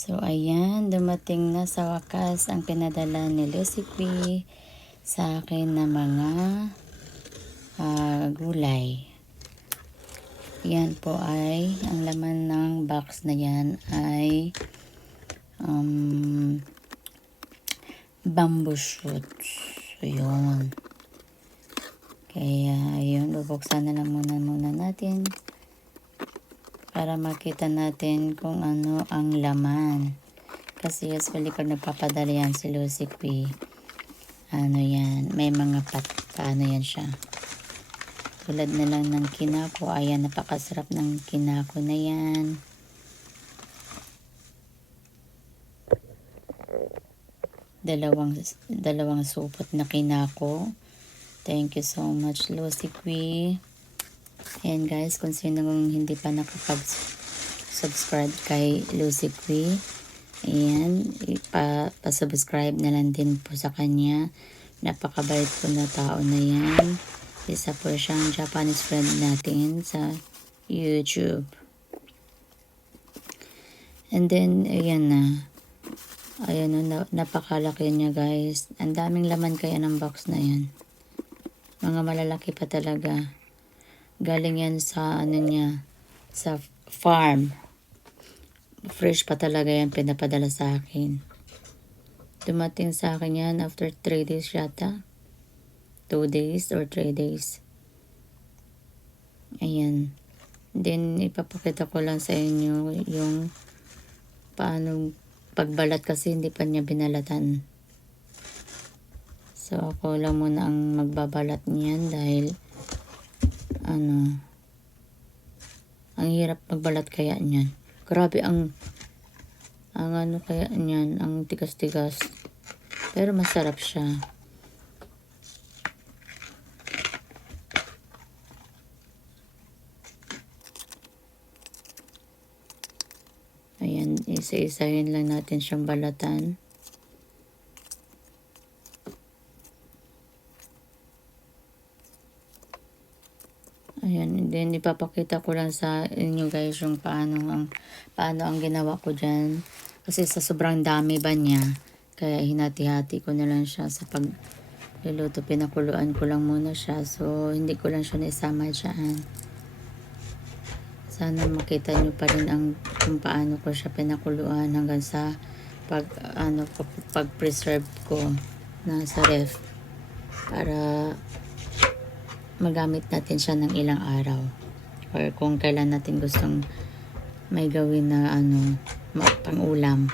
So, ayan, dumating na sa wakas ang pinadala ni Lucy P sa akin na mga gulay. Yan po ay, ang laman ng box na yan ay bamboo shoots. So, yun. Kaya, yun, bubuksan na lang muna natin para makita natin kung ano ang laman. Kasi usually pag nagpapadala yan si Lucy P, ano yan, may mga paano yan siya. Tulad na lang ng kinako. Ayan, napakasarap ng kinako na yan. Dalawang supot na kinako. Thank you so much, Lucy P. And guys, kung sino hindi pa nakapag-subscribe kay Lucy P, ayan, pa-subscribe na lang din po sa kanya. Napakabait po na tao na yan. Isa po siyang Japanese friend natin sa YouTube. And then, ayan na. Ayan na, napakalaki niya guys. Ang daming laman kaya ng box na yan. Mga malalaki pa talaga. Galing yan sa ano niya, sa farm. Fresh pa talaga yan pinapadala sa akin. Dumating sa akin yan after 3 days yata. 2 days or 3 days. Ayan. Then, ipapakita ko lang sa inyo yung paano pagbalat kasi hindi pa niya binalatan. So, ako lang muna ang magbabalat niyan dahil ang hirap magbalat kaya niyan. Grabe ang ano kaya niyan, ang tigas-tigas. Pero masarap siya. Ayan, isa-isahin lang natin siyang balatan. Ayan, and then ipapakita ko lang sa inyo guys yung paano ang ginawa ko dyan. Kasi sa sobrang dami ba niya, kaya hinati-hati ko na lang siya sa pagluluto. Pinakuluan ko lang muna siya. So, hindi ko lang siya naisama dyan. Sana makita nyo pa rin kung paano ko siya pinakuluan hanggang sa pag-preserve ko na sa ref para magamit natin siya ng ilang araw or kung kailan natin gustong may gawin na pang-ulam.